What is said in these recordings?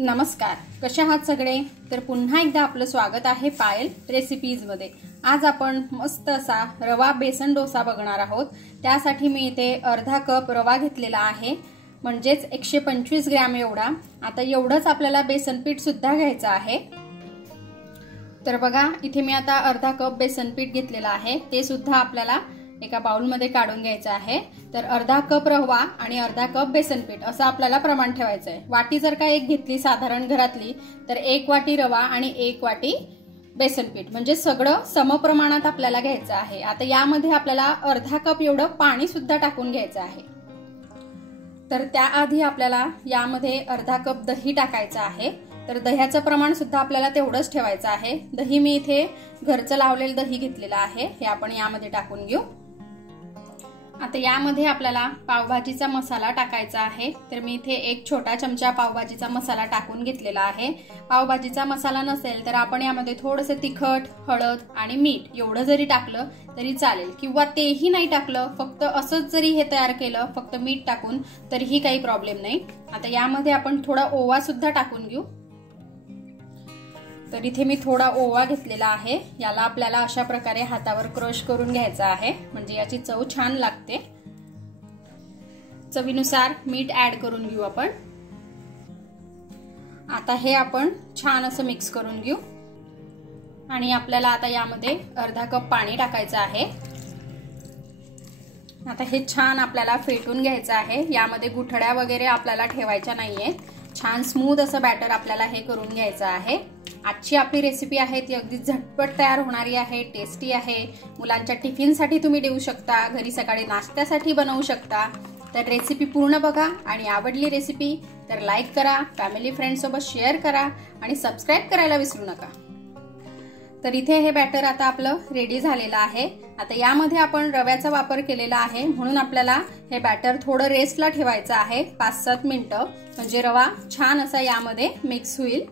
नमस्कार, कशा आहात सगळे? तर पुन्हा एकदा आपलं स्वागत आहे पायल रेसिपीज मध्ये। आज आपण मस्त असा रवा बेसन डोसा बघणार आहोत। त्यासाठी मी इथे अर्धा कप रवा घेतलेला आहे, म्हणजेच 125 ग्रॅम एवढा। आता एवढंच आपल्याला बेसन पीठ सुद्धा घ्यायचं आहे। तर बघा, इथे मी आता अर्धा कप बेसन पीठ घेतलेला आहे, ते सुद्धा आपल्याला एका बाउल मध्ये काढून घ्यायचं आहे। तर अर्धा कप रवा आणि अर्धा कप बेसन पीठ असं आपल्याला प्रमाण ठेवायचं आहे। वाटी जर का एक घेतली साधारण घरातली, तर 1 वाटी रवा आणि 1 वाटी बेसन पीठ, म्हणजे सगळं समप्रमाणात आपल्याला घ्यायचं आहे। आता यामध्ये आपल्याला अर्धा कप एवढं पाणी सुद्धा टाकून घ्यायचं आहे। तर त्याआधी आपल्याला यामध्ये अर्धा कप दही टाकायचं आहे। तर दह्याचं प्रमाण सुद्धा आपल्याला तेवढंच ठेवायचं आहे। दही मी इथे घरचं लावलेलं दही घेतलेलं आहे, हे आपण यामध्ये टाकून घेऊ। आता यामध्ये आपल्याला पावभाजीचा मसाला टाकायचा आहे। तर मी इथे 1 छोटा चमचा पावभाजीचा मसाला टाकून घेतलेला आहे। पावभाजीचा मसाला नसेल तर आपण यामध्ये थोडंसं तिखट, हळद आणि मीठ एवढं जरी टाकलं तरी चालेल, किंवा तेही नाही टाकलं, फक्त असंच जरी हे तयार केलं फक्त मीठ टाकून, तरीही काही प्रॉब्लेम नाही। आता यामध्ये आपण थोडा ओवा सुद्धा टाकून घेऊ। तर इथे मी थोडा ओवा घेतलेला आहे, याला आपल्याला अशा प्रकारे हातावर क्रश करून घ्यायचा आहे, म्हणजे याची चव छान लागते। चवीनुसार मीठ ऍड करून घेऊ आपण। आता हे आपण छान असं मिक्स करून घेऊ आणि आपल्याला आता यामध्ये अर्धा कप पाणी टाकायचं आहे। आता हे छान आपल्याला फेटून घ्यायचं आहे। यामध्ये गुठळ्या वगैरे आपल्याला ठेवायच्या नाहीये, छान स्मूथ असं बॅटर आपल्याला हे करून घ्यायचं आहे। आजची आपली रेसिपी आहे ती अगदी झटपट तयार होणारी आहे, टेस्टी आहे। मुलांच्या टिफिनसाठी तुम्ही देऊ शकता, घरी सकाळी नाश्त्यासाठी बनवू शकता। तर रेसिपी पूर्ण बघा आणि आवडली रेसिपी तर लाईक करा, फॅमिली फ्रेंड सोबत शेअर करा आणि सबस्क्राइब करायला विसरू नका। तर इथे हे बॅटर आता आपलं रेडी झालेलं आहे। आता यामध्ये आपण रव्याचा वापर केलेला आहे, म्हणून आपल्याला हे बॅटर थोडं रेस्टला ठेवायचं आहे 5-7 मिनिटं, म्हणजे रवा छान असा यामध्ये मिक्स होईल।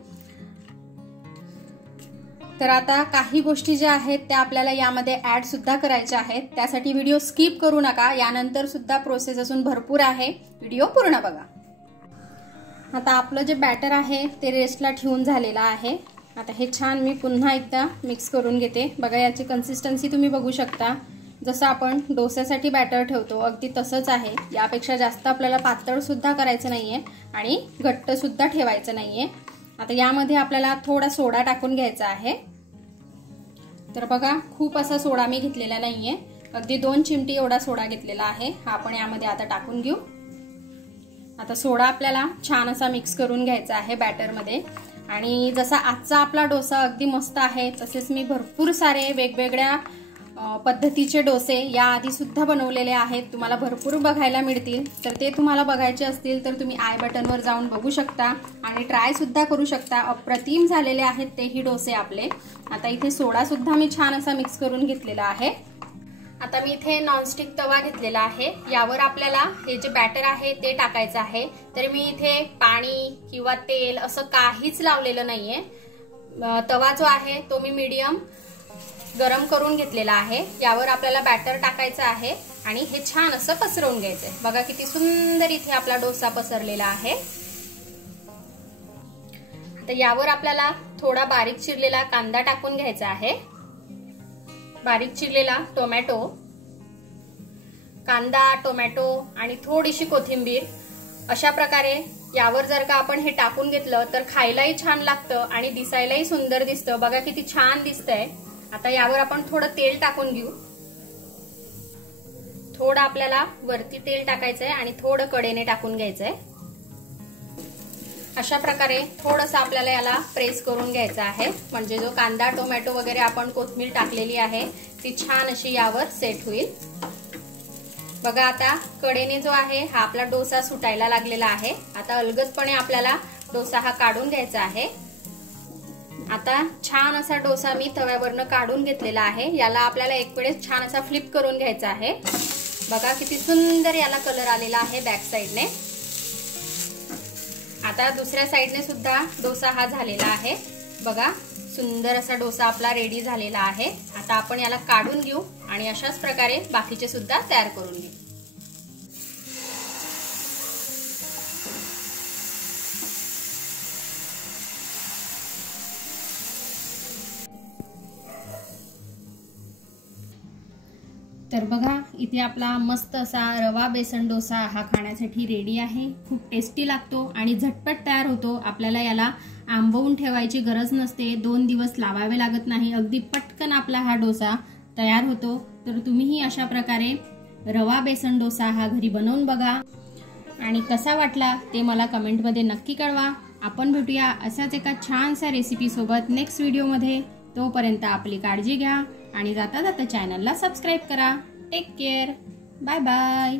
तर आता काही गोष्टी ज्या आहेत त्या आपल्याला यामध्ये ऍड सुद्धा करायच्या आहेत, त्यासाठी व्हिडिओ स्किप करू नका। यानंतर सुद्धा प्रोसेस अजून भरपूर आहे, व्हिडिओ पूर्ण बघा। आता आपलं जे बॅटर आहे ते रेस्टला ठेवून झालेलं आहे। आता हे छान मी पुन्हा एकदा मिक्स करून घेते। बघा, याची कन्सिस्टन्सी तुम्ही बघू शकता, जसं आपण डोस्यासाठी बॅटर ठेवतो अगदी तसंच आहे। यापेक्षा जास्त आपल्याला पातळ सुद्धा करायचं नाहीये आणि घट्ट सुद्धा ठेवायचं नाहीये। आता यामध्ये आपल्याला थोडा सोडा टाकून घ्यायचा आहे। तर बघा, खूप असा सोडा मी घेतलेला नाहीये, अगदी 2 चिमटी एवढा सोडा घेतलेला आहे, हा आपण यामध्ये आता टाकून घेऊ। आता सोडा आपल्याला छान असा मिक्स करून घ्यायचा आहे बॅटर मध्ये। आणि जसा आजचा आपला डोसा अगदी मस्त आहे, तसेच मी भरपूर सारे वेगवेगळ्या पद्धतीचे डोसे याआधी सुद्धा बनवलेले आहेत, तुम्हाला भरपूर बघायला मिळतील। तर ते तुम्हाला बघायचे असतील तर तुम्ही आय बटनवर जाऊन बघू शकता आणि ट्राय सुद्धा करू शकता। अप्रतिम झालेले आहेत तेही डोसे आपले। आता इथे सोडा सुद्धा मी छान असा मिक्स करून घेतलेला आहे। आता मी इथे नॉनस्टिक तवा घेतलेला आहे, यावर आपल्याला हे जे बॅटर आहे ते टाकायचं आहे। तर मी इथे पाणी किंवा तेल असं काहीच लावलेलं नाहीये। तवा जो आहे तो मी मीडियम गरम करून घेतलेला आहे, यावर आपल्याला बॅटर टाकायचं आहे आणि हे छान असं पसरवून घ्यायचंय। बघा किती सुंदर इथे आपला डोसा पसरलेला आहे। आता यावर आपल्याला थोडा बारीक चिरलेला कांदा टाकून घ्यायचा आहे, बारीक चिरलेला टोमॅटो, कांदा, टोमॅटो आणि थोडीशी कोथिंबीर, अशा प्रकारे यावर जर का आपण हे टाकून घेतलं तर खायलाही छान लागतं आणि दिसायलाही सुंदर दिसतं। बघा किती छान दिसतंय। आता यावर आपण थोडं तेल टाकून घेऊ। थोडं आपल्याला वरती तेल टाकायचंय आणि थोडं कडेने टाकून घ्यायचंय। अशा प्रकारे थोडंसं आपल्याला याला प्रेस करून घ्यायचं आहे, म्हणजे जो कांदा, टोमॅटो वगैरे आपण कोथिंबीर टाकलेली आहे ती छान अशी यावर सेट होईल। बघा, आता कडेने जो आहे हा आपला डोसा सुटायला लागलेला आहे। आता अलगदपणे आपल्याला डोसा हा काढून घ्यायचा आहे। आता छान असा डोसा मी तव्यावरनं काढून घेतलेला आहे, याला आपल्याला एक वेळेस छान असा फ्लिप करून घ्यायचा आहे। बघा किती सुंदर याला कलर आलेला आहे बॅक साइडने। आता दुसऱ्या साइडने सुद्धा डोसा हा झालेला आहे। बघा, सुंदर असा डोसा आपला रेडी झालेला आहे। आता आपण याला काढून घेऊ आणि अशाच प्रकारे बाकीचे सुद्धा तयार करून घेऊ। तर बघा इथे आपला मस्त असा रवा बेसन डोसा हा खाण्यासाठी रेडी आहे। खूप टेस्टी लागतो आणि झटपट तयार होतो। आपल्याला याला आंबवून ठेवायची गरज नसते, 2 दिवस लावावे लागत नाही, अगदी पटकन आपला हा डोसा तयार होतो। तर तुम्हीही अशा प्रकारे रवा बेसन डोसा हा घरी बनवून बघा आणि कसा वाटला ते मला कमेंटमध्ये नक्की कळवा। आपण भेटूया अशाच एका छानशा रेसिपी सोबत नेक्स्ट व्हिडिओमध्ये। तोपर्यंत आपली काळजी घ्या आणि जाता जाता चॅनलला सबस्क्राइब करा। Take care, bye bye.